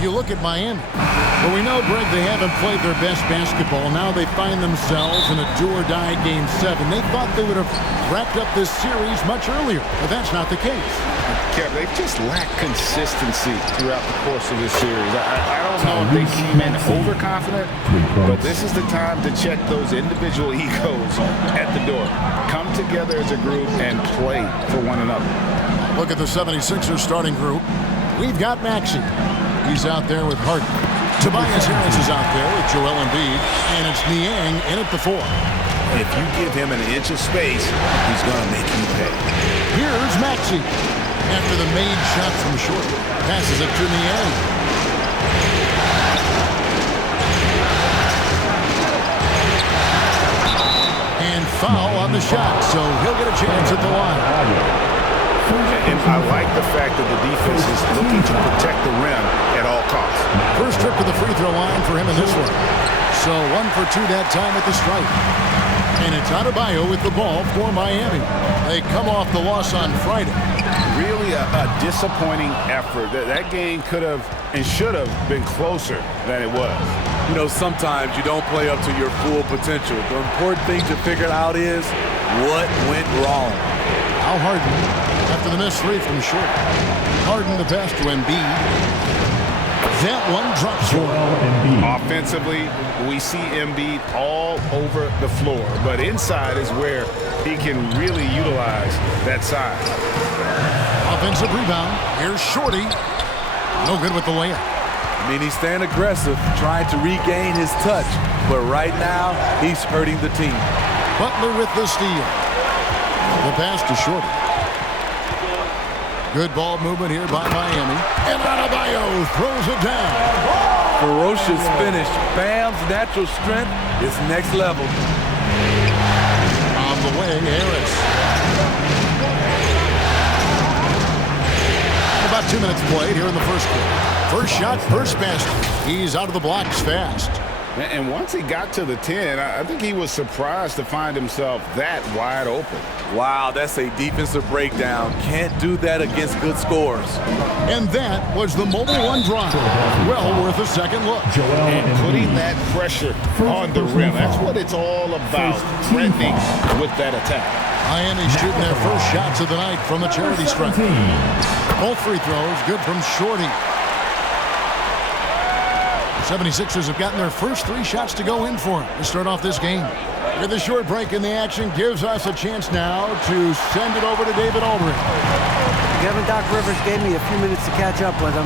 You look at Miami. Well, we know, Greg, they haven't played their best basketball. Now they find themselves in a do-or-die Game 7. They thought they would have wrapped up this series much earlier, but that's not the case. Kev, they've just lacked consistency throughout the course of this series. I don't know if they came in overconfident, but this is the time to check those individual egos at the door. Come together as a group and play for one another. Look at the 76ers starting group. We've got Maxey. He's out there with Harden. Tobias Harris is out there with Joel Embiid, and it's Niang in at the 4. If you give him an inch of space, he's going to make you pay. Here's Maxey. After the made shot from short, passes it to Niang. And foul on the shot, so he'll get a chance at the line. And I like the fact that the defense is looking to protect the rim at all costs. First trip to the free throw line for him in this one. So 1 for 2 that time at the stripe. And it's Adebayo with the ball for Miami. They come off the loss on Friday. Really a disappointing effort. That game could have and should have been closer than it was. You know, sometimes you don't play up to your full potential. The important thing to figure out is what went wrong. Now Harden, after the missed 3 from short. Harden the pass to Embiid. That one drops short. Offensively, we see Embiid all over the floor, but inside is where he can really utilize that size. Offensive rebound. Here's Shorty. No good with the layup. I mean, he's staying aggressive, trying to regain his touch, but right now, he's hurting the team. Butler with the steal. The pass to Shorty. Good ball movement here by Miami. And Adebayo throws it down. Ferocious finish. Bam's natural strength is next level. On the way, Harris. About 2 minutes played here in the first quarter. First shot, first basket. He's out of the blocks fast. And once he got to the 10, I think he was surprised to find himself that wide open. Wow, that's a defensive breakdown. Can't do that against good scores. And that was the Mobile One drive. Well worth a second look. And putting that pressure on the rim. That's what it's all about, threatening with that attack. Miami shooting their first shots of the night from the charity stripe. Both free throws good from Shorty. 76ers have gotten their first 3 shots to go in for him to start off this game. With a short break in the action, gives us a chance now to send it over to David Aldridge. Kevin, Doc Rivers gave me a few minutes to catch up with him.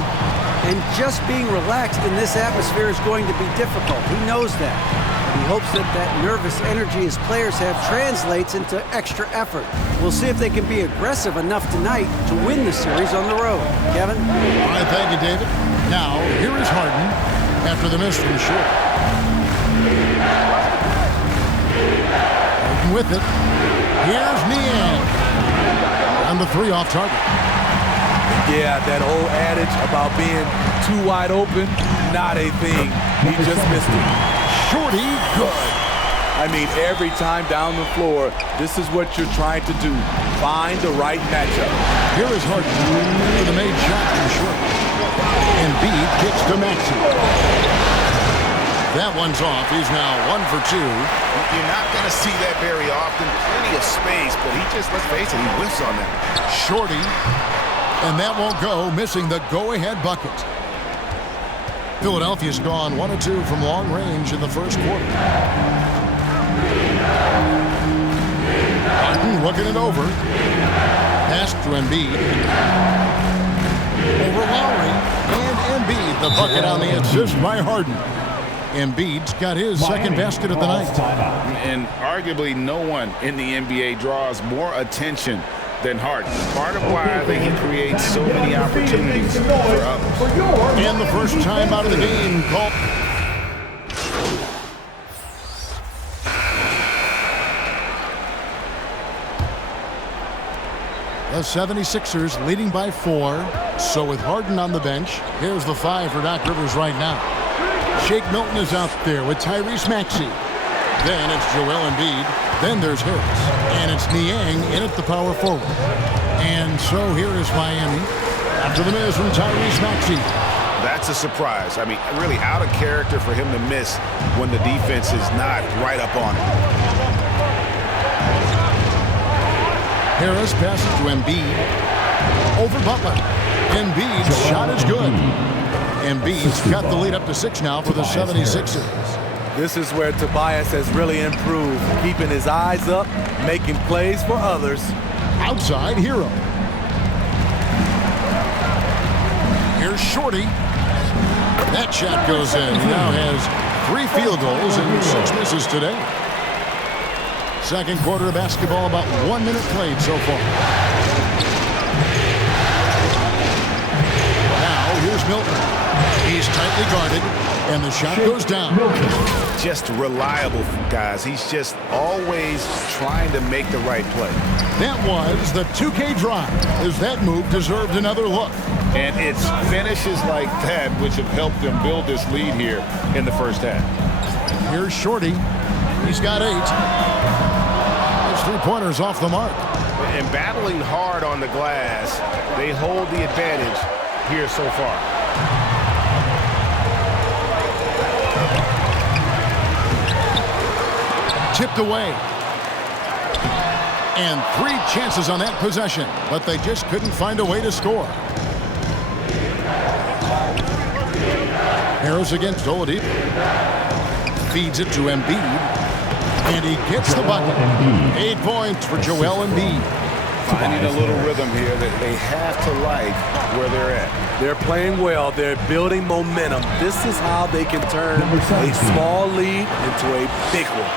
And just being relaxed in this atmosphere is going to be difficult. He knows that. He hopes that that nervous energy his players have translates into extra effort. We'll see if they can be aggressive enough tonight to win the series on the road. Kevin? All right, thank you, David. Now, here is Harden after the miss from short. Harden with it. Here's Niang. And the 3 off target. Yeah, that old adage about being too wide open, not a thing. He just missed it. Shorty, good. I mean, every time down the floor, this is what you're trying to do. Find the right matchup. Here is Harden for the made shot from short. Embiid kicks to Maxey. That one's off. He's now 1 for 2. You're not going to see that very often. Plenty of space, but he just, let's face it, he whiffs on that. Shorty. And that won't go, missing the go-ahead bucket. Philadelphia's gone 1 of 2 from long range in the first quarter. Harden looking it over. Pass to Embiid. Over Lowry. And Embiid, the bucket on the assist by Harden. Embiid's got his second basket of the night. And arguably no one in the NBA draws more attention than Harden. Part of why I think he creates so many opportunities for others. And the first time out of the game called. The 76ers leading by 4. So with Harden on the bench, here's the 5 for Doc Rivers right now. Shake Milton is out there with Tyrese Maxey. Then it's Joel Embiid. Then there's Harris. And it's Niang in at the power forward. And so here is Miami. After the miss from Tyrese Maxey. That's a surprise. I mean, really out of character for him to miss when the defense is not right up on him. Harris passes to Embiid. Over Butler. Embiid's shot is good. Embiid's got the lead up to 6 now for the 76ers. This is where Tobias has really improved, keeping his eyes up, making plays for others. Outside Hero. Here's Shorty. That shot goes in. He now has 3 field goals and 6 misses today. Second quarter of basketball, about 1 minute played so far. Now here's Milton. He's tightly guarded, and the shot goes down. Just reliable, guys. He's just always trying to make the right play. That was the 2K drive, as that move deserved another look. And it's finishes like that which have helped them build this lead here in the first half. Here's Shorty. He's got 8. His 3-pointers off the mark. And battling hard on the glass, they hold the advantage here so far. Tipped away. And 3 chances on that possession, but they just couldn't find a way to score. Harris against Oladipo. Feeds it to Embiid. And he gets the bucket. 8 points for Joel Embiid. Finding a little rhythm here that they have to like where they're at. They're playing well. They're building momentum. This is how they can turn a small lead into a big one.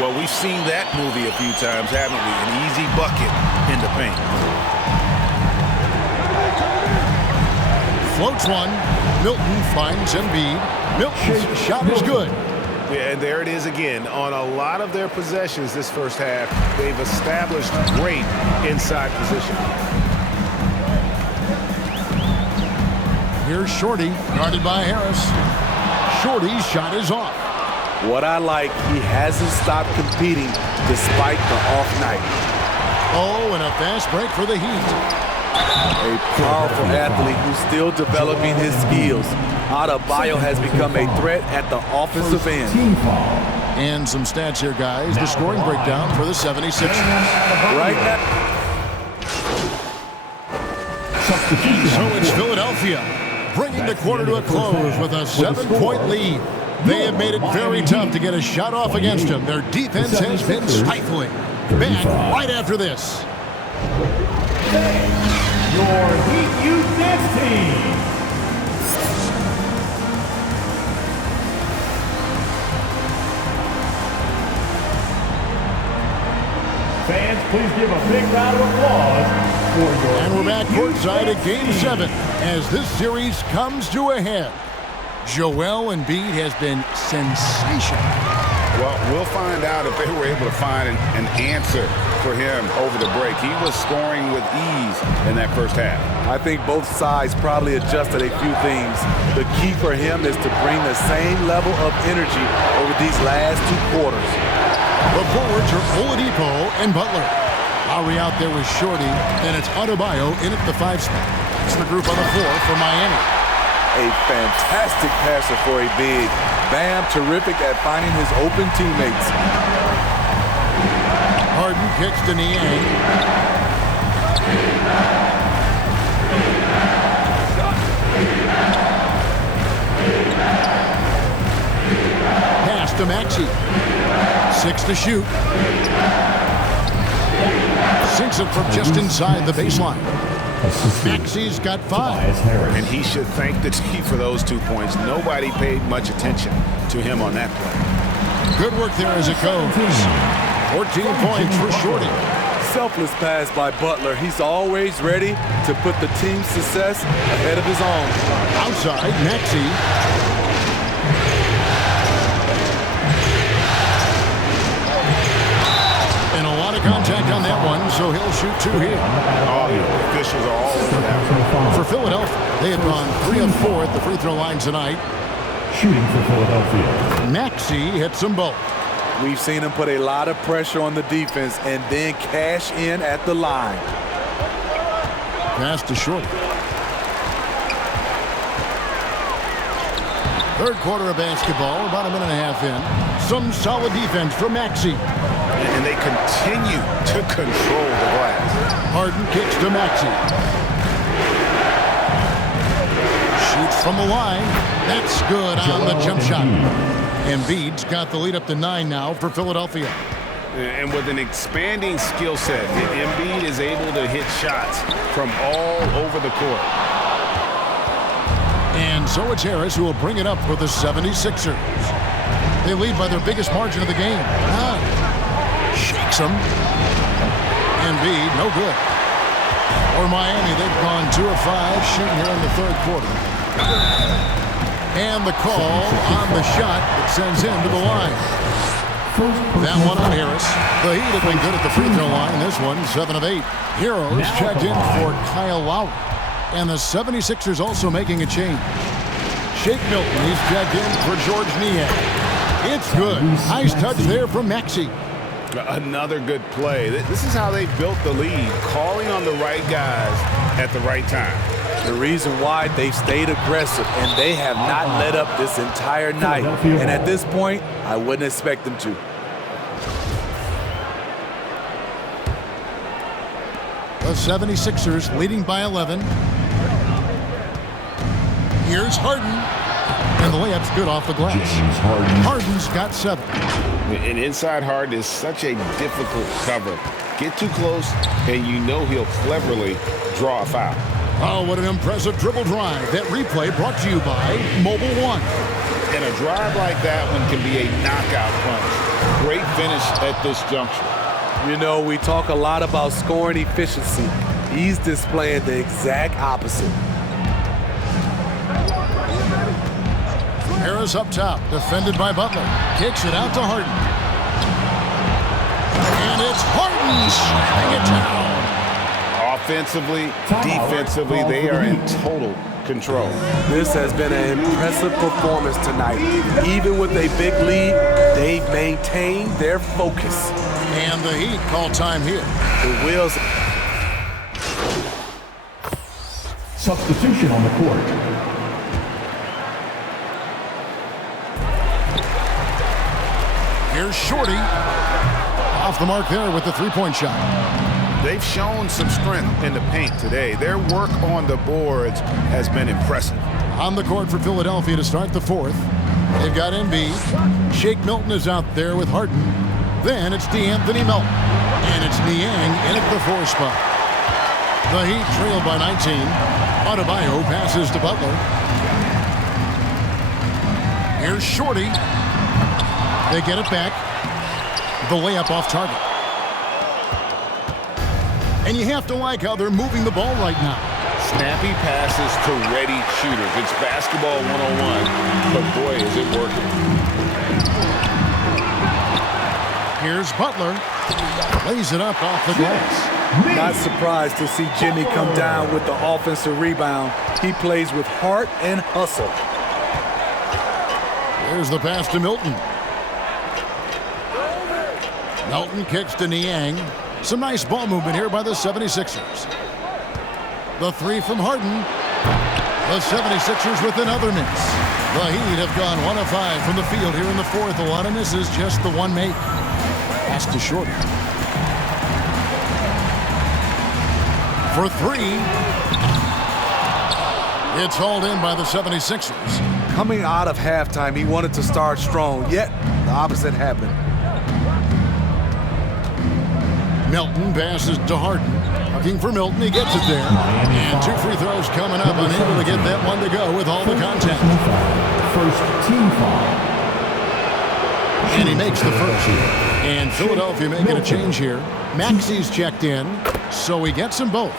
Well, we've seen that movie a few times, haven't we? An easy bucket in the paint. Floats one. Milton finds Embiid. Milton's shot is good. Yeah, and there it is again. On a lot of their possessions this first half, they've established great inside position. Here's Shorty, guarded by Harris. Shorty's shot is off. What I like, he hasn't stopped competing despite the off night. Oh, and a fast break for the Heat. A powerful athlete who's still developing his skills. Adebayo has become a threat at the offensive end. And some stats here, guys. The scoring breakdown for the 76ers. Right now. So it's Philadelphia, bringing the quarter to a close with a 7-point lead. They have made it very tough to get a shot off against them. Their defense has been stifling. Back right after this. Your Heat Youth Dance Team. Fans, please give a big round of applause for your And we're back Heat Youth courtside at Game Dance Team. 7 as this series comes to a head. Joel Embiid has been sensational. Well, we'll find out if they were able to find an answer for him over the break. He was scoring with ease in that first half. I think both sides probably adjusted a few things. The key for him is to bring the same level of energy over these last 2 quarters. The forwards are Oladipo and Butler. Lowry out there with Shorty, and it's Adebayo in at the 5 spot. It's the group on the floor for Miami. A fantastic passer for a big. Bam, terrific at finding his open teammates. Harden kicks to Niang. Pass to Maxey. 6 to shoot. Sinks it from just inside the baseline. Maxey's got 5. And he should thank the team for those 2 points. Nobody paid much attention to him on that play. Good work there as it goes. 14 points for Shorty. Selfless pass by Butler. He's always ready to put the team's success ahead of his own. Outside, Maxey. And a lot of contact on that one, so he'll shoot 2 here. Oh, the officials are all over that one. For Philadelphia, they have gone 3 of 4 at the free throw line tonight. Shooting for Philadelphia. Maxey hits them both. We've seen him put a lot of pressure on the defense and then cash in at the line. Pass to Shorty. Third quarter of basketball, about a minute and a half in. Some solid defense from Maxey. And they continue to control the glass. Harden kicks to Maxey. Shoots from the line. That's good on the jump shot. Embiid's got the lead up to 9 now for Philadelphia. And with an expanding skill set, Embiid is able to hit shots from all over the court. And so it's Harris who will bring it up for the 76ers. They lead by their biggest margin of the game. Shakes them. Embiid, no good. For Miami, they've gone 2 of 5 shooting here in the third quarter. And the call on the shot that sends him to the line. That one on Harris. The Heat have been good at the free throw line. This one, 7 of 8. Heroes checked in for Kyle Lowry. And the 76ers also making a change. Shake Milton, he's checked in for George Niang. It's good. Nice touch there from Maxey. Another good play. This is how they built the lead, calling on the right guys at the right time. The reason why they've stayed aggressive and they have not let up this entire night. And at this point, I wouldn't expect them to. The 76ers leading by 11. Here's Harden. And the layup's good off the glass. Harden's got 7. And inside Harden is such a difficult cover. Get too close, and you know he'll cleverly draw a foul. Oh, what an impressive dribble drive. That replay brought to you by Mobile One. And a drive like that one can be a knockout punch. Great finish at this juncture. You know, we talk a lot about scoring efficiency. He's displaying the exact opposite. Harris up top, defended by Butler. Kicks it out to Harden. And it's Harden slamming it down. Offensively, defensively, they are in total control. This has been an impressive performance tonight. Even with a big lead, they've maintained their focus. And the Heat call time here. The wheels. Substitution on the court. Here's Shorty. Off the mark there with the three-point shot. They've shown some strength in the paint today. Their work on the boards has been impressive. On the court for Philadelphia to start the fourth. They've got Embiid. Shake Milton is out there with Harden. Then it's DeAnthony Melton. And it's Niang in at the 4 spot. The Heat trailed by 19. Adebayo passes to Butler. Here's Shorty. They get it back. The layup off target. And you have to like how they're moving the ball right now. Snappy passes to ready shooters. It's basketball 101, but boy, is it working. Here's Butler. Lays it up off the glass. Not surprised to see Jimmy come down with the offensive rebound. He plays with heart and hustle. Here's the pass to Milton. Melton kicks to Niang. Some nice ball movement here by the 76ers. The 3 from Harden. The 76ers with another miss. The Heat have gone 1 of 5 from the field here in the fourth. A lot of misses, just the one make. Pass to Shorty. For 3. It's hauled in by the 76ers. Coming out of halftime, he wanted to start strong, yet the opposite happened. Milton passes to Harden. Looking for Milton, he gets it there. And 2 free throws coming up, unable to get that one to go with all the contact. First team foul. And he makes the first. And Philadelphia making a change here. Maxey's checked in, so he gets them both.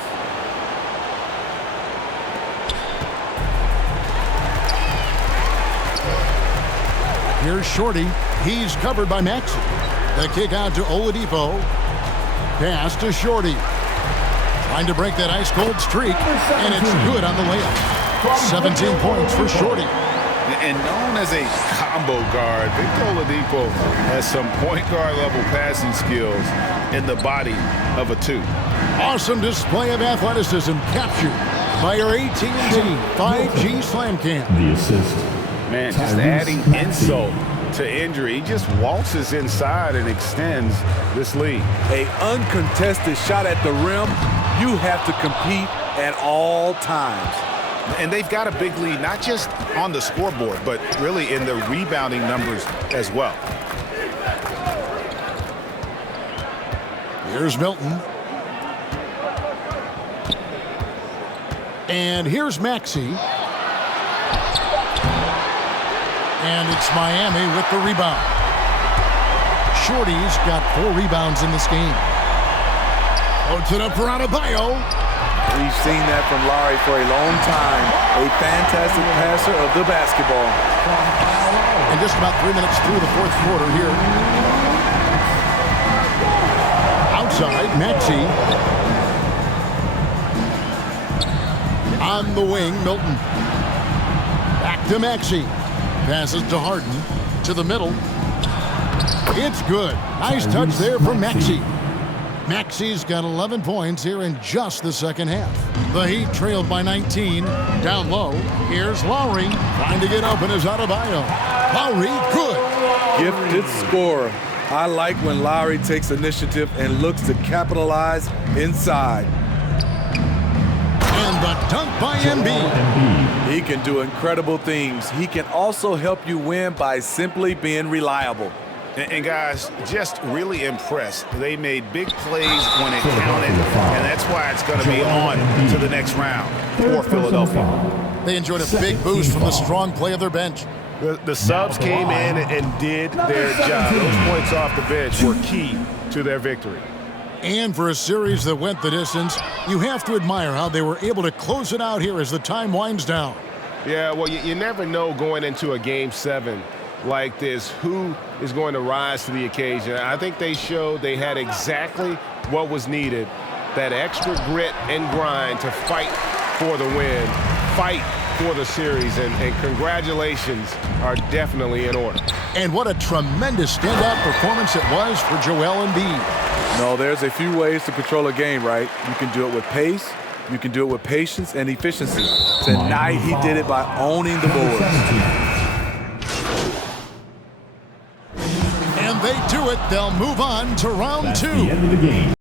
Here's Shorty. He's covered by Maxey. The kick out to Oladipo. Pass to Shorty. Trying to break that ice-cold streak, and it's good on the layup. 17 points for Shorty. And known as a combo guard, Victor Oladipo has some point guard level passing skills in the body of a 2. Awesome display of athleticism captured by your AT&T 5G Slam Cam. The assist. Man, just adding insult to injury. He just waltzes inside and extends this lead. An uncontested shot at the rim, you have to compete at all times. And they've got a big lead, not just on the scoreboard, but really in the rebounding numbers as well. Here's Milton. And here's Maxey. And it's Miami with the rebound. Shorty's got 4 rebounds in this game. Puts it up for Adebayo. We've seen that from Lowry for a long time. A fantastic passer of the basketball. And just about 3 minutes through the fourth quarter here. Outside, Maxey. On the wing, Milton. Back to Maxey. Passes to Harden. To the middle. It's good. Nice touch there from Maxey. Maxey's got 11 points here in just the second half. The Heat trailed by 19. Down low. Here's Lowry. Trying to get open is Adebayo. Lowry, good. Gifted scorer. I like when Lowry takes initiative and looks to capitalize inside. And the dunk by Embiid. He can do incredible things. He can also help you win by simply being reliable. And guys, just really impressed. They made big plays when it counted, and that's why it's going to be on to the next round for Philadelphia. They enjoyed a big boost from the strong play of their bench. The subs came in and did their job. Those points off the bench were key to their victory. And for a series that went the distance, you have to admire how they were able to close it out here as the time winds down. Yeah, well, you never know going into a Game 7 like this who is going to rise to the occasion. I think they showed they had exactly what was needed, that extra grit and grind to fight for the win, fight for the series, and congratulations are definitely in order. And what a tremendous standout performance it was for Joel Embiid. No, there's a few ways to control a game, right? You can do it with pace, you can do it with patience and efficiency. Tonight he did it by owning the boards. And they do it. They'll move on to round 2. That's the end of the game.